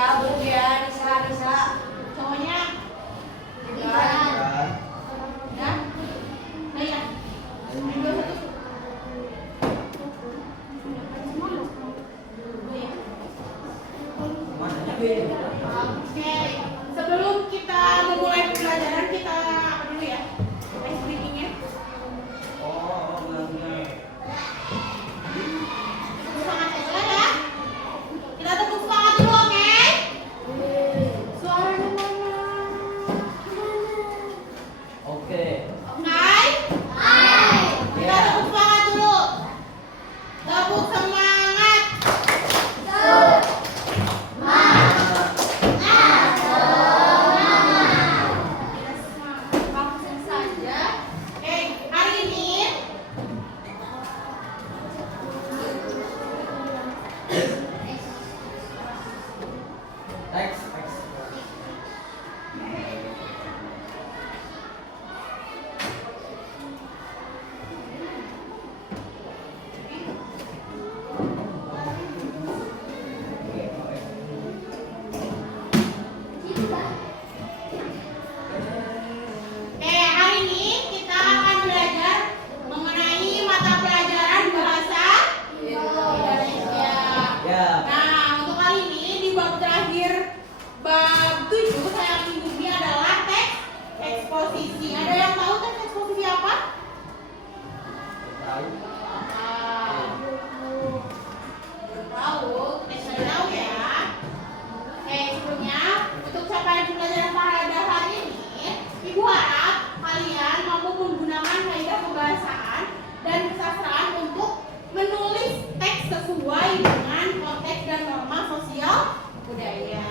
belum ya, Nisa. Cowoknya? Ya. Ya? Nah ya. Dua, satu. Oke, sebelum kita memulai pembelajaran kita apa dulu ya? Ice breaking-nya. Tepuk semangat ya. Kita tepuk semangat dulu, oke? Suaranya mana? Oke. Oke? Kita tepuk semangat dulu. Tepuk semangat. Langsung saja. Oke, hari ini Teks. hari ini kita akan belajar mengenai mata pelajaran bahasa Indonesia. Ya. Nah, untuk kali ini di bab terakhir, bab 7 saya minggu adalah teks eksposisi. Ada yang tahu teks eksposisi apa? Tahu. Tahu, saya tahu ya. Oke, sebelumnya untuk capaian pembelajaran pada hari ini, Ibu harap kalian mampu menggunakan kaidah pembahasan dan kesastraan untuk menulis teks sesuai dengan konteks dan norma sosial budaya.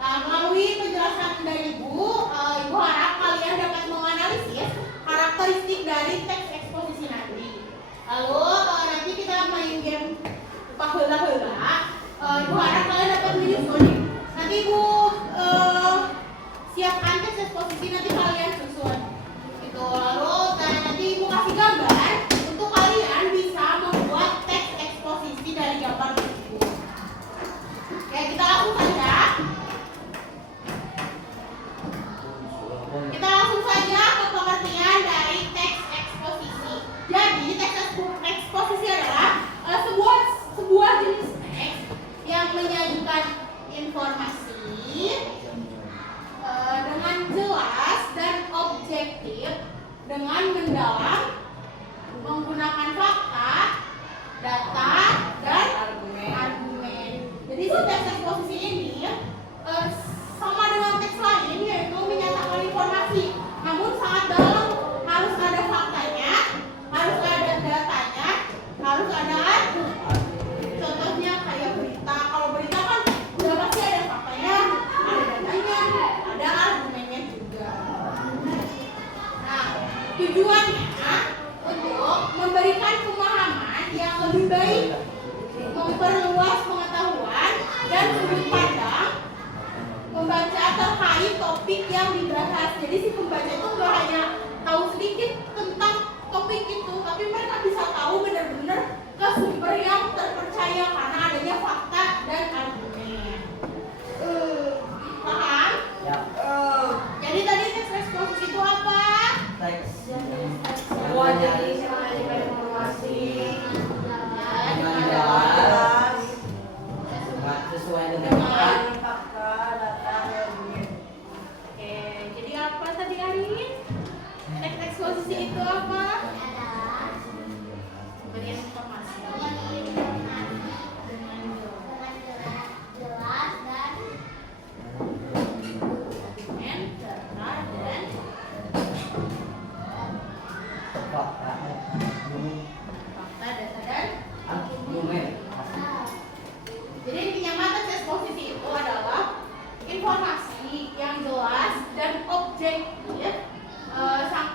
Nah, melalui penjelasan dari Ibu harap kalian dapat menganalisis karakteristik dari teks eksposisi nanti. Lalu nanti kita main game pahela-hela. Ibu harap kalian dapat menyusun. Nanti Ibu siapkan teks eksposisi, nanti kalian susun. Gitu. Lalu nanti Ibu kasih gambar untuk kalian bisa membuat teks eksposisi dari gambar tersebut. Oke, kita langsung saja. Kita langsung saja ke pengertian dari teks eksposisi. Jadi teks eksposisi adalah sebuah jenis teks yang menyajikan informasi dengan jelas dan objektif, dengan mendalam, menggunakan fakta, data, dan argumen. Jadi si teks eksposisi ini sama dengan teks lain, yaitu menyatakan informasi, namun sangat dalam. Harus ada faktanya, harus ada datanya, harus ada argumen. Contohnya kayak berita. Kalau berita kan udah pasti ada faktanya, ada datanya, ada argumennya juga. Nah, tujuannya untuk memberikan pemahaman yang lebih baik, memperluas pengetahuan dan sudut pandang pembaca terkait topik yang dibahas. Jadi si pembaca itu nggak hanya tahu sedikit tentang topik itu, tapi mereka bisa tahu benar-benar ke sumber yang terpercaya karena adanya fakta dan argumen. Paham? Ya. Jadi tadi teks eksposisi itu apa? Teks. Sebuah jenis yang menyajikan informasi Dengan jelas. Sesuai dengan fakta, data, argumen. Oke, jadi apa tadi Arin? Teks eksposisi itu apa? Pemberian informasi dengan jelas dan argumen, data, dan fakta. fakta, data, dan Argumen. jadi intinya mata eksposisi itu adalah informasi yang jelas dan objektif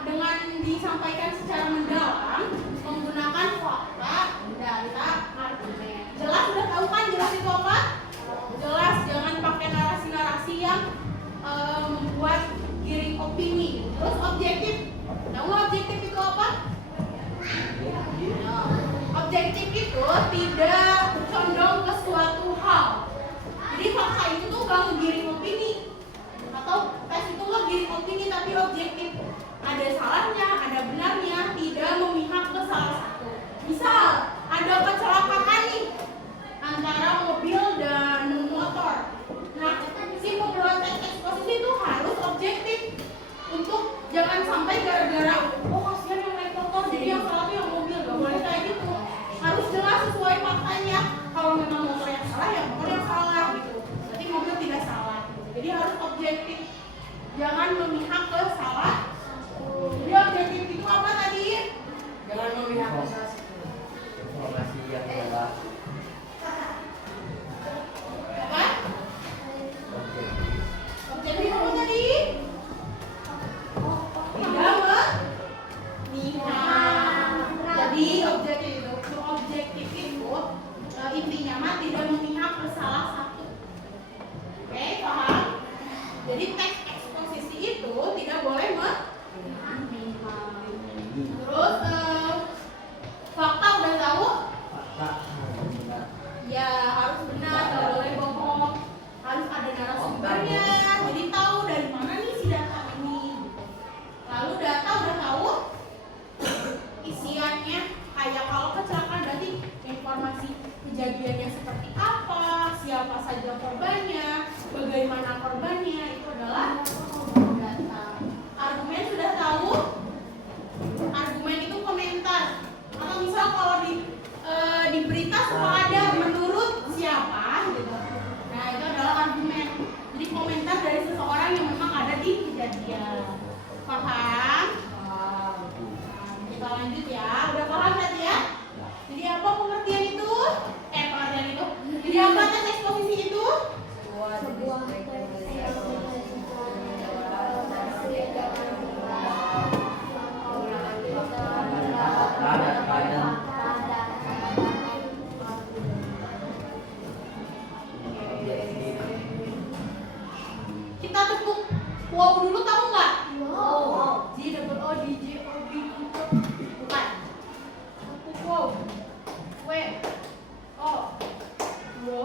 dengan disampaikan secara mendalam menggunakan fakta, data, argumen. Jelas udah tahu kan jelas itu apa? Jelas, jangan pakai narasi-narasi yang membuat giring opini. Terus objektif, tahu objektif itu apa? Objektif itu tidak condong ke suatu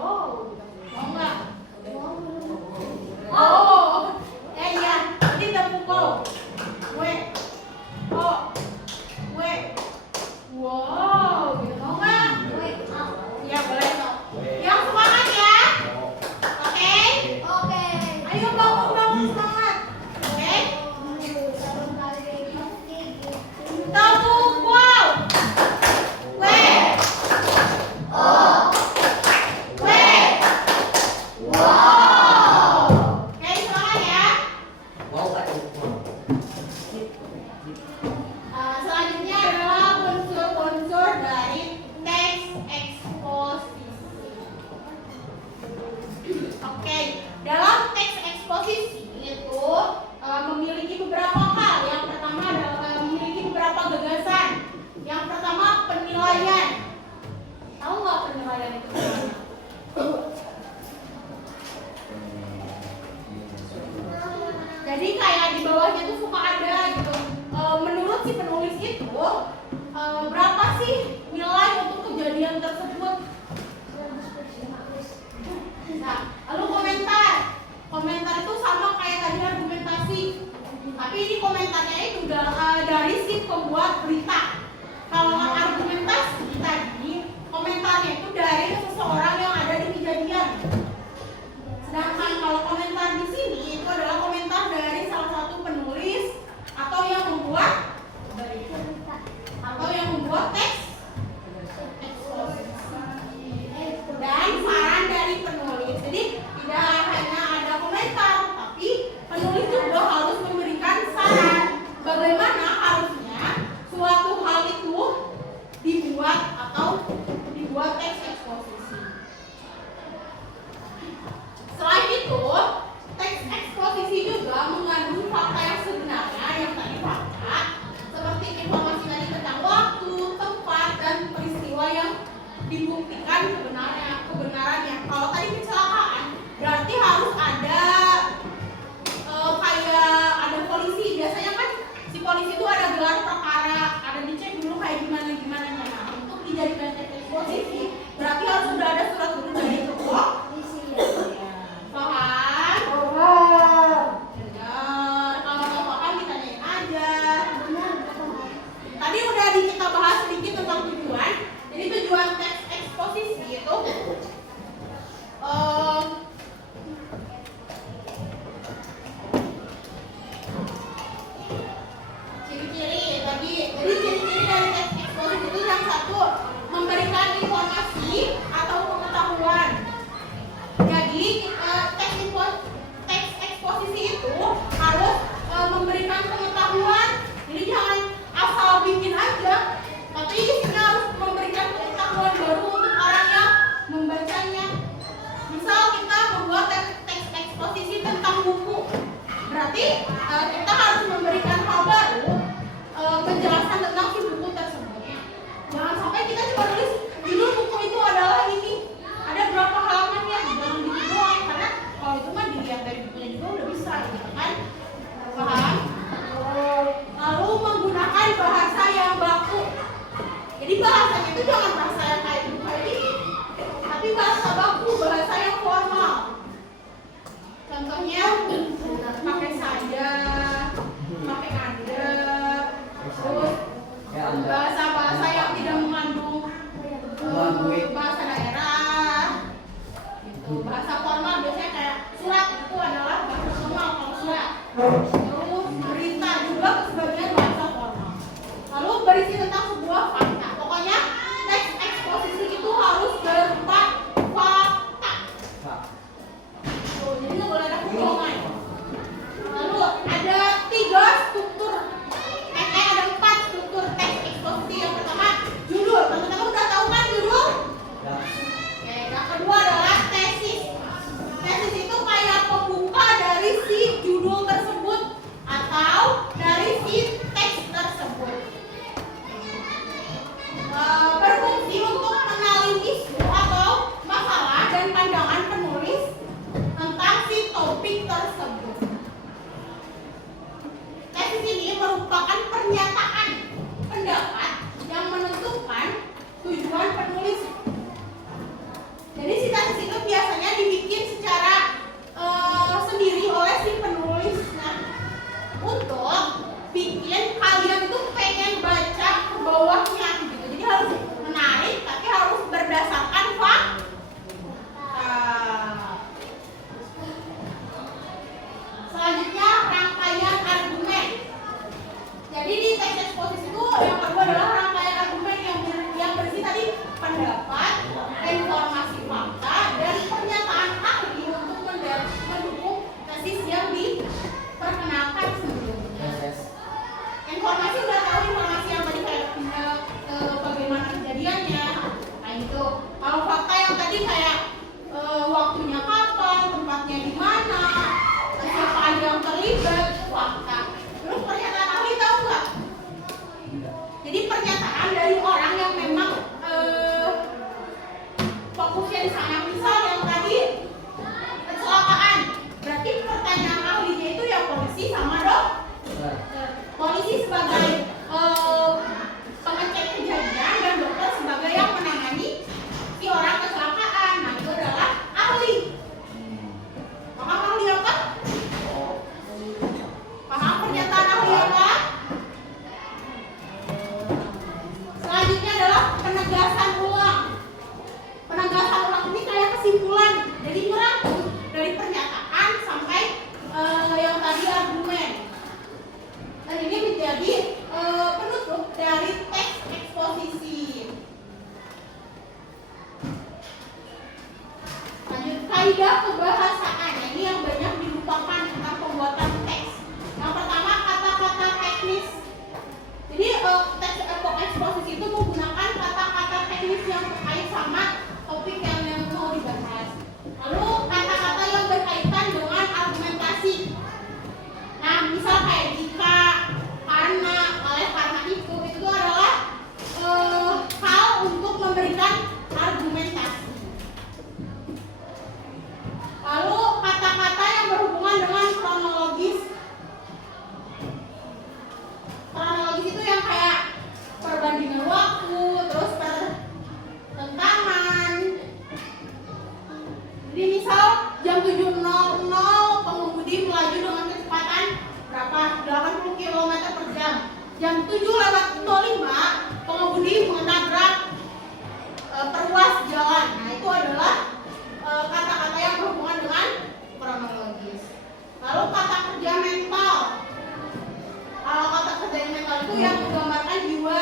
Mau nggak? Oh, iya. Jadi tepuk wow. W, O, W. Wow, gitu. Mau nggak? Ya boleh. Yang semangat ya. Oke. Ayo bangun semangat. Oke. Tepuk wow. W, O, W. Wow. Oke, semangat ya. Wow, Kak. Selanjutnya adalah unsur-unsur dari teks eksposisi. Oke, dalam teks eksposisi itu memiliki beberapa hal. Yang pertama adalah memiliki beberapa gagasan. Yang pertama penilaian. Tahu nggak penilaian itu? Jadi kayak di bawahnya tuh suka ada gitu. Menurut si penulis itu berapa sih nilai untuk kejadian tersebut? Nah, lalu komentar. Komentar itu sama kayak tadi argumentasi. Tapi ini komentarnya itu dari si pembuat berita. Kalau argumentasi tadi, komentarnya itu dari seseorang yang ada di kejadian. Sedangkan kalau komentar di sini itu adalah komentar dari salah satu penulis atau yang membuat teks eksposisi dan saran dari penulis. Jadi tidak hanya ada komentar, tapi penulis juga harus memberikan saran bagaimana harusnya suatu hal itu dibuat teks eksposisi. Selain itu, teks eksposisi juga mengandung fakta yang sebenarnya yang tadi fakta, seperti informasi tadi tentang waktu, tempat, dan peristiwa yang dibuktikan kebenarannya. Kalau tadi kecelakaan, berarti harus ada kayak ada polisi. Biasanya kan si polisi itu ada gelar perkara, ada dicek dulu kayak gimana. Nah, untuk dijadikan teks eksposisi, berarti harus sudah ada surat turun dari kepolisian. Paham? Kalau nggak paham ditanyain aja. Tadi udah kita bahas sedikit tentang tujuan. Jadi tujuan teks eksposisi itu ciri-ciri tadi. Jadi ciri-ciri dari teks eksposisi itu yang satu, memberikan informasi atau pengetahuan. Jadi teks eksposisi itu harus memberikan pengetahuan. Jadi jangan asal bikin aja, tapi isinya harus memberikan pengetahuan baru untuk orang yang membacanya. Misal kita membuat teks eksposisi tentang buku, berarti kita harus memberikan hal baru, penjelasan tentang si buku tersebut. Jangan sampai kita cuma tulis judul buku itu adalah ini, ada berapa halamannya, jangan gitu doang, karena kalau itu mah dilihat dari bukunya juga udah bisa gitu kan. Paham? Lalu menggunakan bahasa yang baku. Jadi bahasanya itu jangan bahasa yang kayak ini, tapi bahasa baku, bahasa yang formal. Contohnya pakai saja, pakai anda, terus bahasa-bahasa yang tidak mengandung bahasa daerah. Gitu. Bahasa formal biasanya kayak surat itu adalah bahasa formal kalau surat. Terus berita juga sebagian bahasa formal. Lalu berisi tentang sebuah fakta. Pokoknya teks eksposisi itu harus berupa fakta. Tuh, jadi nggak boleh ada kebohongan. Lalu ada 3 struktur. Ada 4 struktur teks eksposisi. Yang pertama judul. Teman-teman udah tahu kan judul? Oke, yang kedua adalah tesis. Tesis itu kayak pembuka dari si judul tersebut atau dari si teks tersebut. Berfungsi untuk mengenali isu atau masalah dan pandangan penulis tentang si topik tersebut. Tesis ini merupakan pernyataan pendapat yang menentukan tujuan penulis. Jadi si tesis itu kaidah kebahasaan. Ini yang banyak dilupakan tentang pembuatan teks. Yang pertama, kata-kata teknis. Jadi teks eksposisi itu menggunakan kata-kata teknis yang terkait sama topik yang mau dibahas. Lalu kata-kata yang berkaitan dengan argumentasi. Nah, misal kayak jika, karena, oleh karena itu adalah hal untuk memberikan argumentasi. Lalu kata-kata yang berhubungan dengan kronologis. Kronologis itu yang kayak perbandingan waktu, terus pertentangan. Jadi misal jam 7.00 pengemudi melaju dengan kecepatan berapa? 80 km per jam. Jam 7:05 pengemudi menabrak perluas jalan. Nah, itu adalah kata-kata yang berhubungan dengan kronologis. Lalu kata kerja mental. Kalau kata kerja mental itu yang menggambarkan jiwa,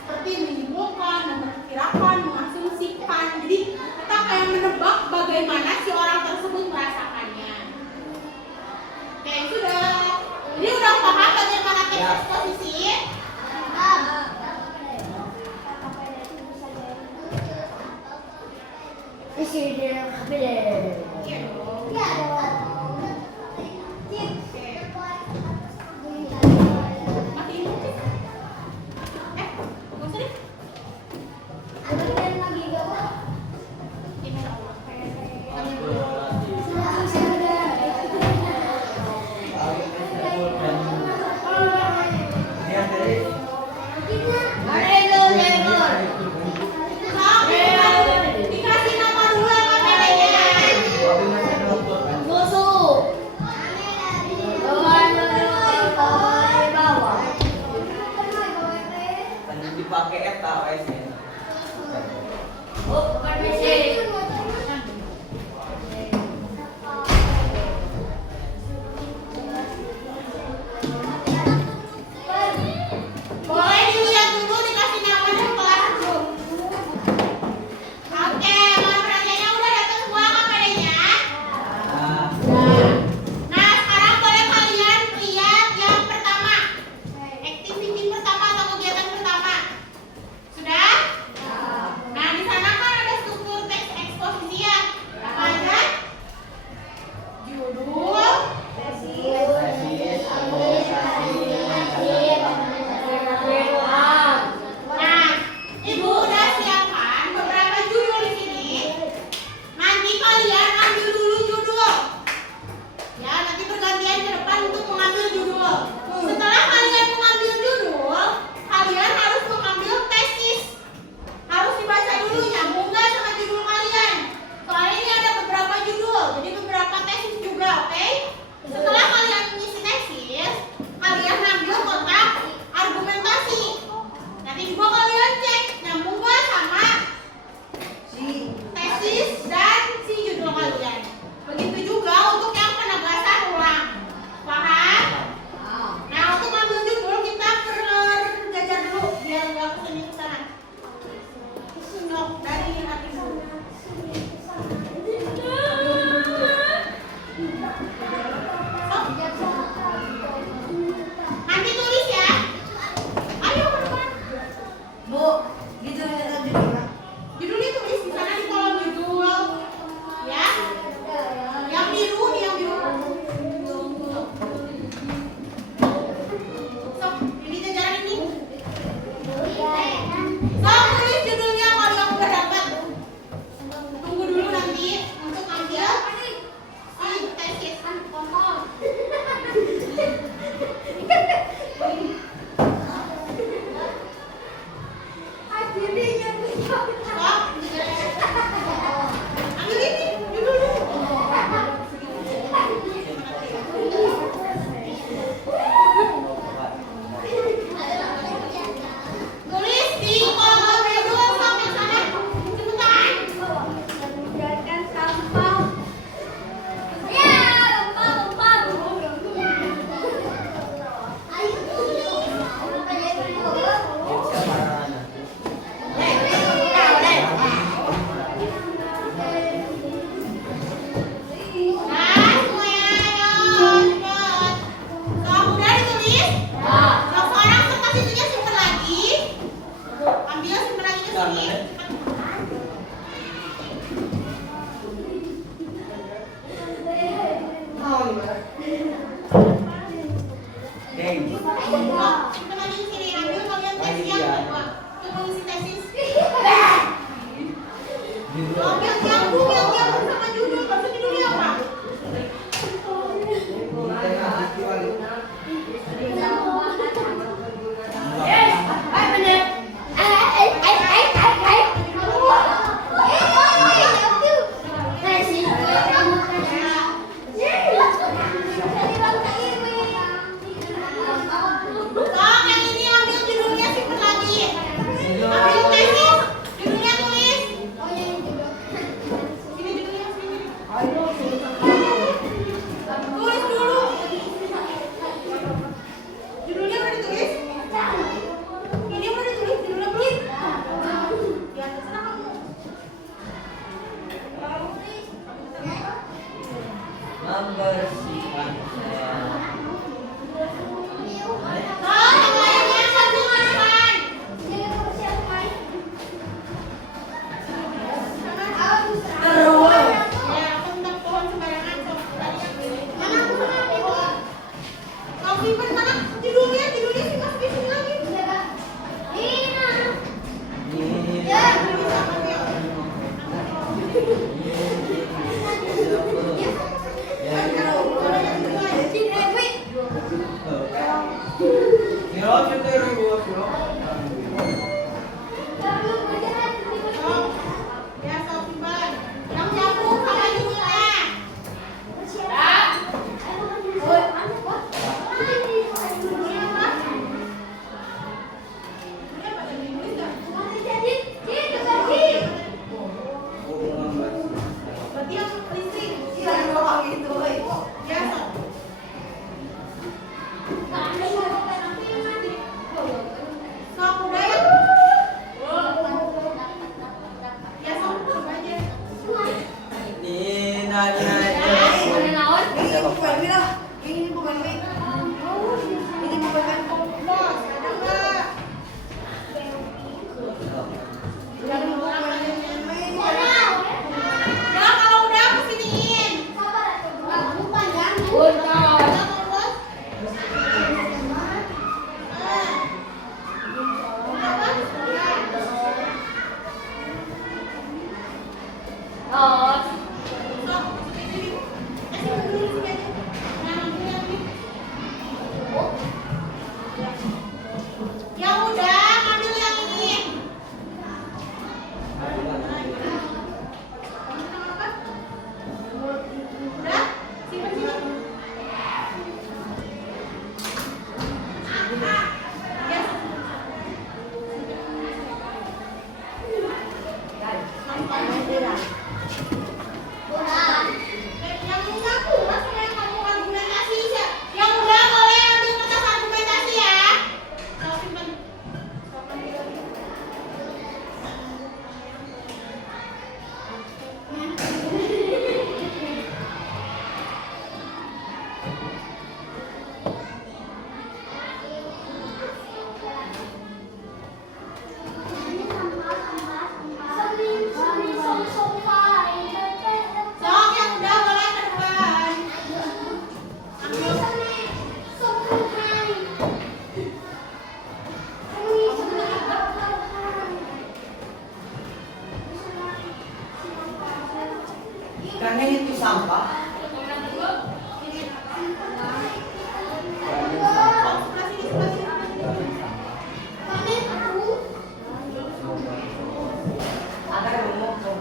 seperti menyimpulkan, memperkirakan, mengasumsikan. Jadi kita kayak menebak bagaimana si orang tersebut merasakannya. Oke, sudah. Jadi udah paham bagaimana teks eksposisi? Isi dia beda. Iya dong. Ya dong. Matiin dulu. Nggak usah deh. Ada yang lagi gak? Insya Allah. Dikasih nama dulu sama neneknya. membersihkan sel. Oh, yang lainnya satu makan. Terus. Ya, aku tentang pohon sembarangan. Kau simpen mana? Tidurnya sih masuk di sini lagi. Ya, kau simpan. Yang jatuh sama ibunya. Berarti yang listrik. Ya, so. Sok udah ya. Ya, sok coba aja. Bos, ada nggak? Udah dulu orang lainnya. Ya, kalau udah aku siniin. Udah. Oh. Yang udah, ambil yang ini. Udah? Simpan sini. Ya. Yang udah kurang sama yang kamu argumentasi ya. Yang udah boleh ambil kertas argumentasi ya. Kalau simpan. Sok yang udah boleh terbang. Ambil. Karena itu sampah. Sebelah sini, Ada rumah kamu.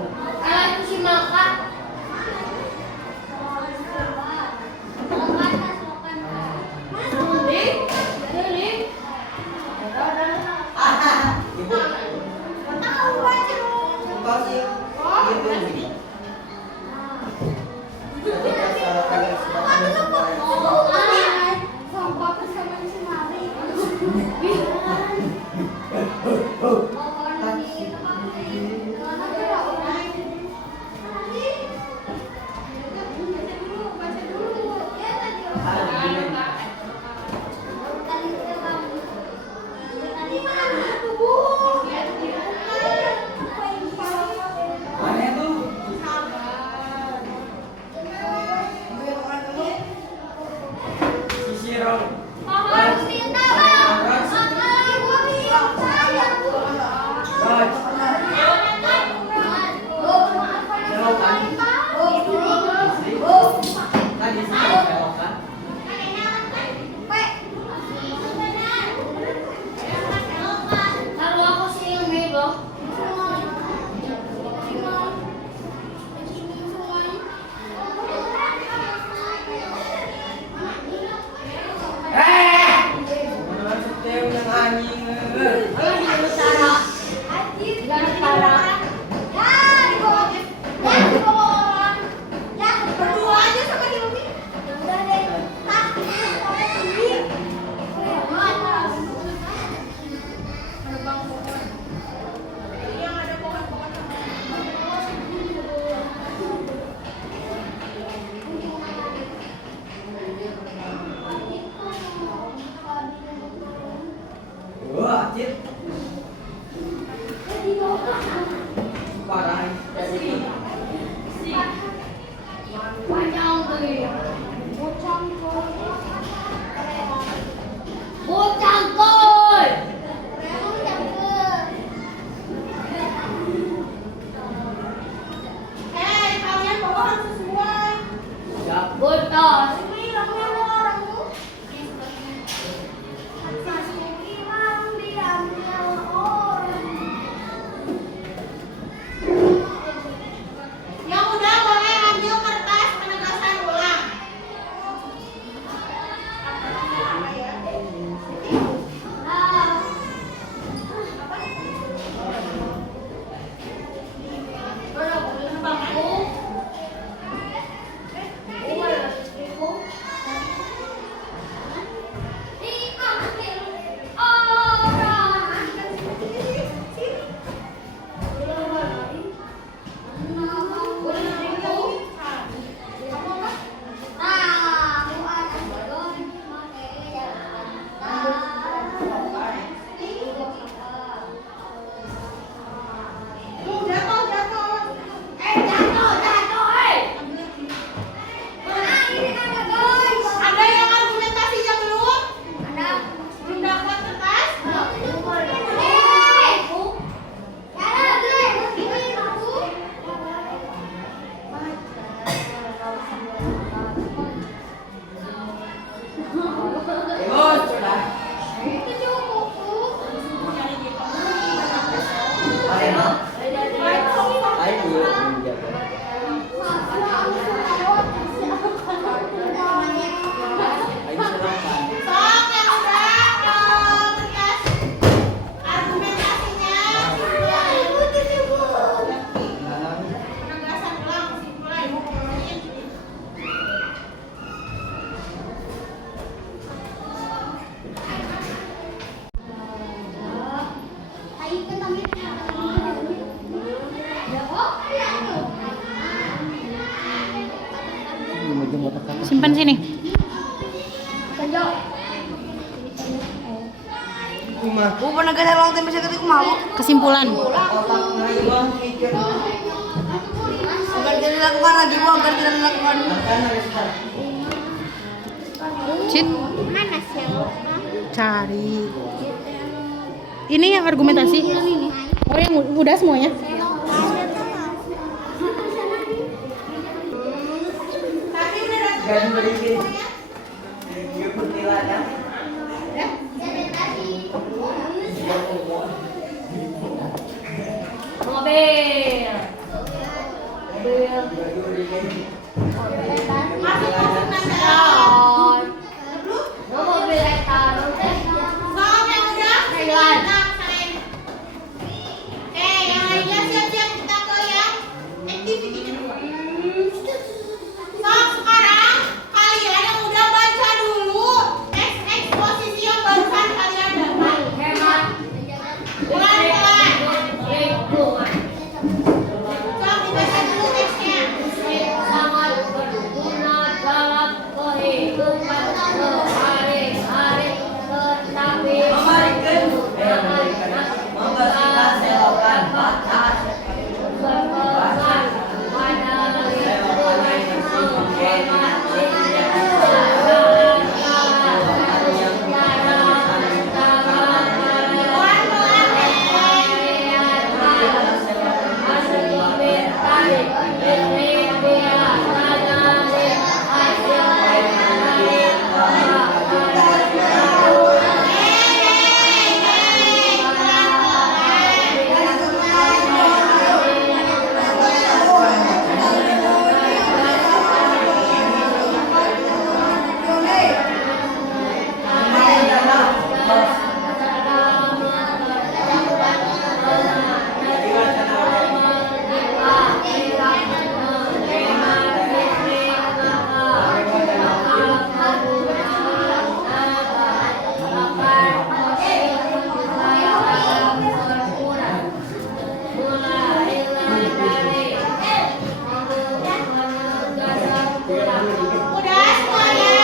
Ibu, tahu aja dong. kau sih itu. Ketika salah kalian mana itu? Butos. Yang udah boleh ambil kertas penegasan ulang. Ada yang argumentasinya belum? Belum dapat kertas? Bos, sudah. Ada no? Ayo dulu menjaga. Ayo silakan. Sok yang udah kertas argumentasinya. Penegasan ulang kesimpulan. Simpan sini. Kesimpulan. Cit. Mana sih? Cari. Ini yang argumentasi. Oh, yang udah semuanya. Tapi udah dapat Gak diberikan. Dia pertilakan. Mobil. masuk tanda. Mobil eta. Sok yang udah tenang, Sain. Oke, yang lainnya siap-siap kita ke yang activity kedua. Sok sekarang kalian yang udah baca dulu teks eksposisi yang barusan kalian dapat. Hemat. Pelan-pelan. Lingkungan. Sok dibaca dulu teksnya. Sangat berguna dalam kehidupan sehari-hari, tetapi Memberikan. Monggo kita selokan batas. berpesan pada lingkungan menghemat Udah semuanya?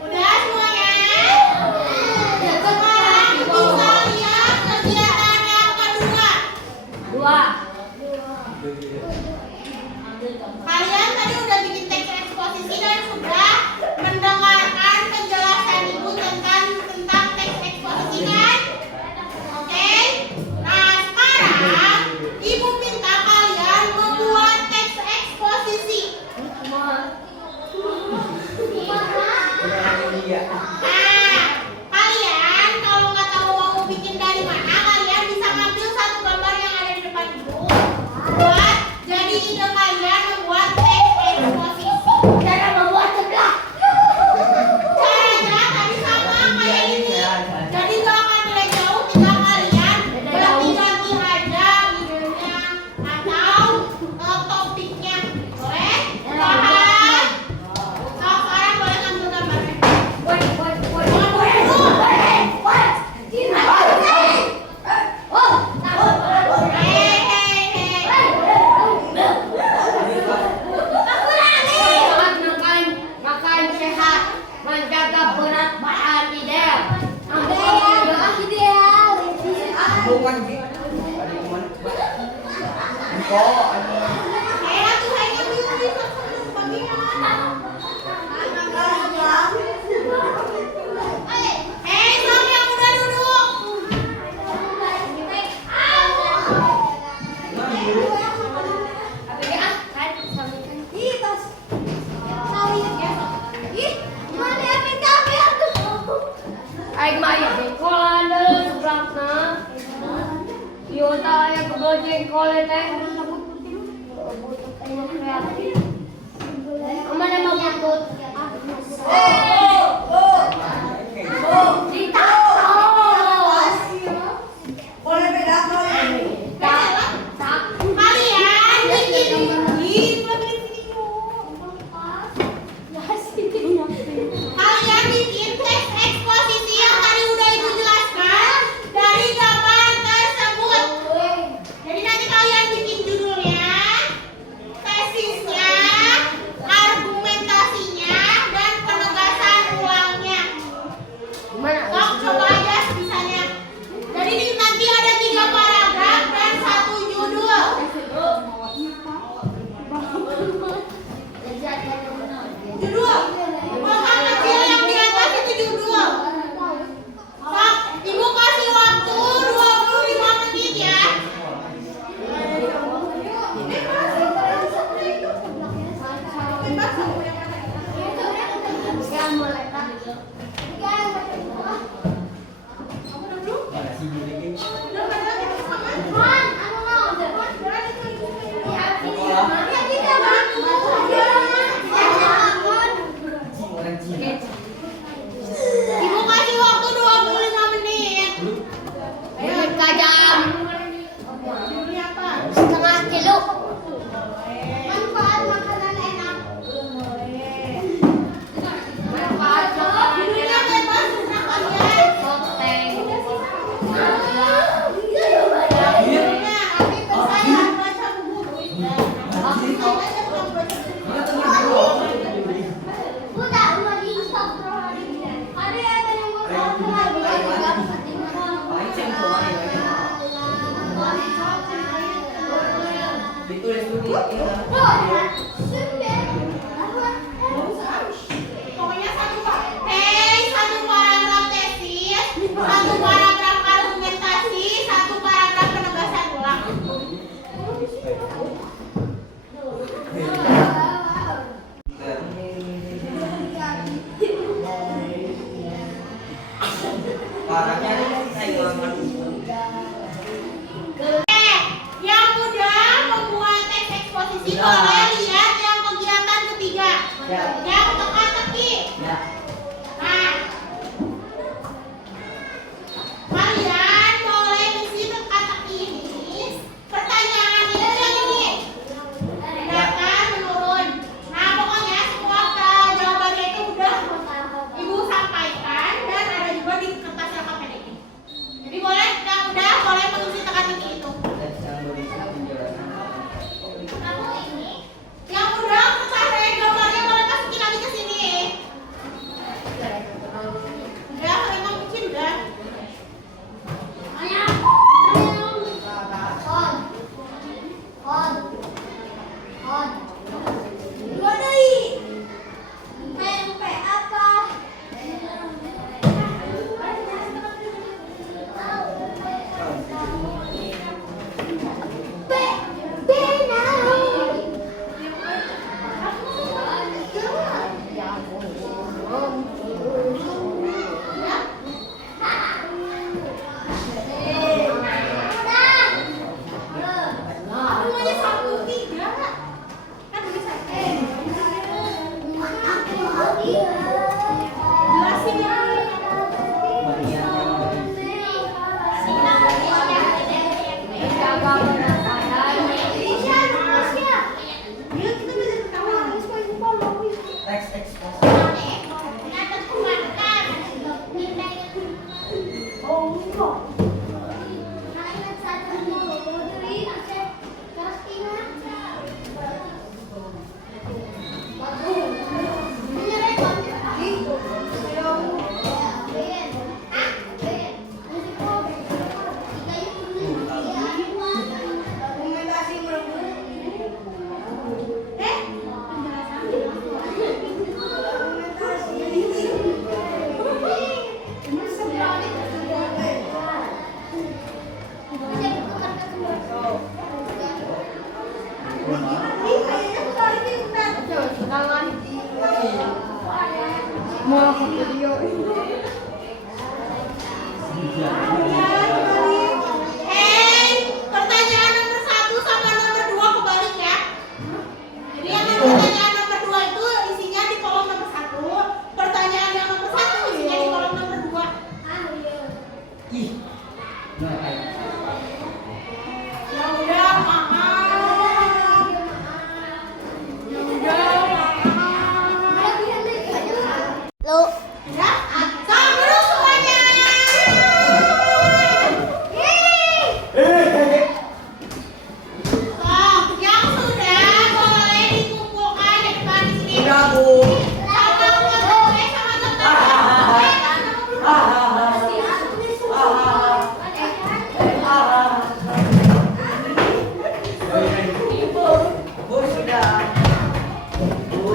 Udah? agak berat bahan ide. Bukan gitu. Ada yang mana? Kok ada Tuh saya dulu di bagian. Sok yang udah duduk. Ay, gimana jengkolan dulu seberangna. Yota yang kedua jengkol teh. Mana mau butut? boleh beda kok ini. Kalian bikin Kalian bikin teks eksposisi yang tadi udah Ibu jelaskan dari gambar tersebut. Jadi nanti kalian bikin judulnya, tesisnya, argumentasinya, dan penegasan ulangnya. Sok coba aja sebisanya. Jadi nanti ada 3 paragraf dan 1 judul. Judul. Kotak kecil yang di atas itu judul. Sok, Ibu kasih waktu 25 menit ya. Mana sih bikin? Orang Cina. Ibu kasih waktu 25 menit. Kajam Judulnya apa? setengah kilo. Manfaat makanan enak. Manfaat Judulnya bebas terserah kalian. Soteng. Judulnya Habib saya baca buku. Saya baca buku. Paling simple aja. Ditulis dulu ini. Pokoknya satu paragraf tesis, 1 paragraf argumentasi, 1 paragraf penegasan ulang. Parahnya saya kurang mampu. Yang mudah membuat teks eksposisi boleh lihat yang kegiatan ketiga, Ya. yang teka-teki. Ya. Nah, kalian boleh isi teka-teki ini. Pertanyaannya yang ini, bedakan menurun. Nah, pokoknya semua jawabannya itu udah Ibu sampaikan dan ada juga di kertas yang KPDI. Jadi boleh yang udah boleh mengisi teka-teki itu. Yang berisik penjelasan. Kamu ini Mau video. Hey, pertanyaan nomor 1 sama nomor 2 kebalik ya. Jadi yang pertanyaan nomor 2 itu isinya di kolom nomor 1. Pertanyaan yang nomor 1 isinya di kolom nomor 2. Ih. Nah, Ya udah, maaf. Ya udah, maaf. Lu. Ya, salam dulu semuanya. So, yang sudah boleh dikumpulkan di depan di sini. udah Bu. Sama teman-teman, sama teman-teman. Bu sudah. Bu,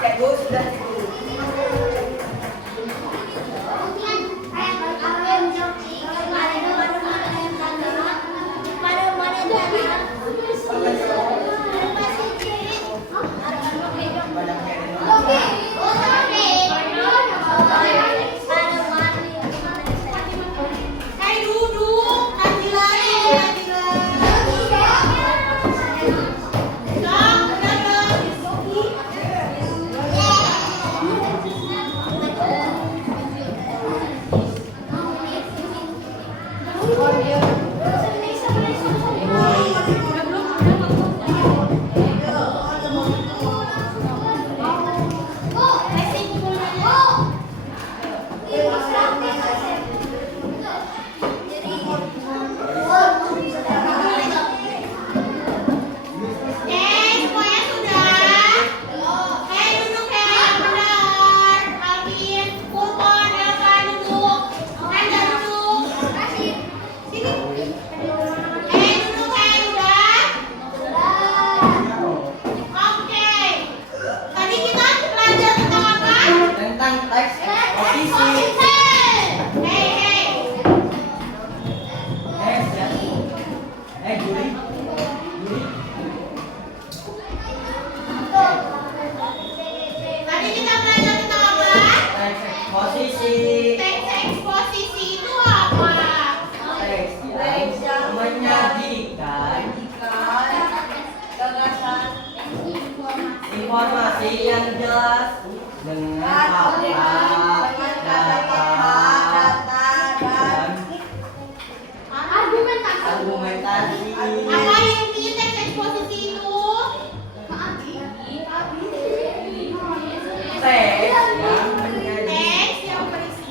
cek Bu sudah. Hai duduk, Nabila, Nabila. Dong, udah dong. Semuanya sudah. Hei duduk ya, benar. Alvin, Purwon, Elsa duduk. Anda duduk. Sini. Hei duduk ya, udah. Oke. Tadi kita belajar tentang apa? Tentang teks eksposisi. Hei, hei. Juli. Tadi kita belajar tentang apa? Teks eksposisi. Teks eksposisi itu apa? Teks yang menyajikan informasi yang jelas dengan fakta, data, dan argumentasi. Apa intinya teks eksposisi itu? Teks yang menyajikan Teks yang berisi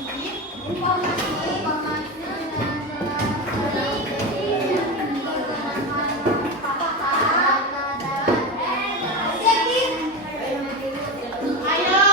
ayo.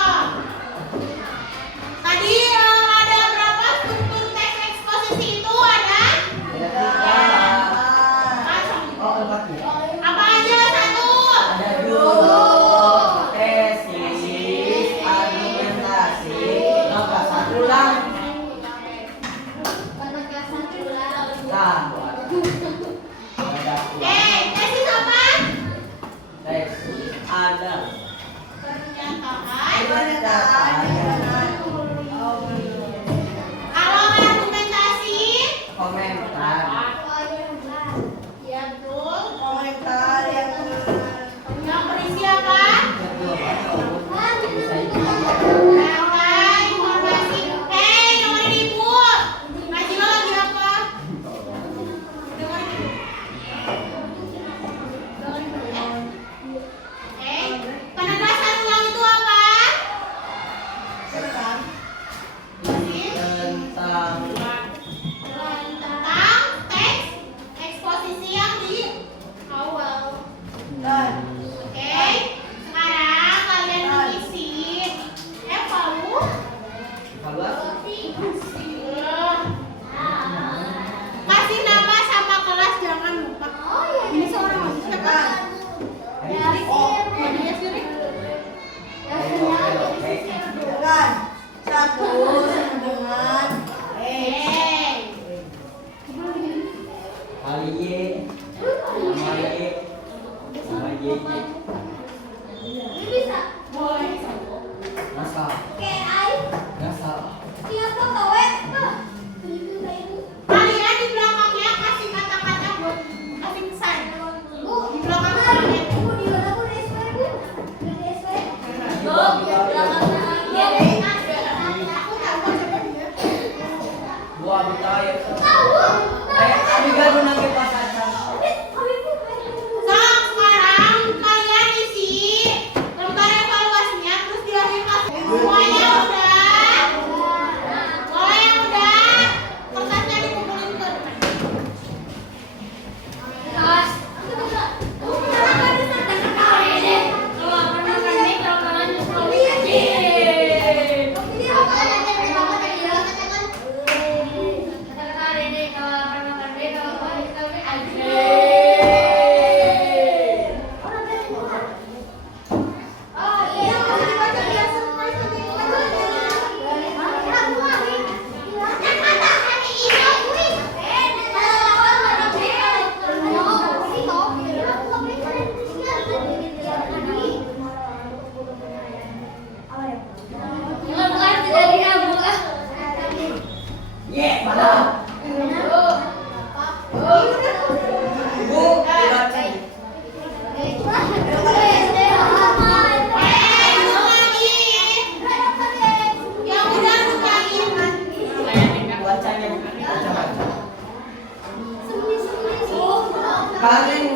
Ibu, dibaca. Yang udah bukain. Bacanya, baca. Kalian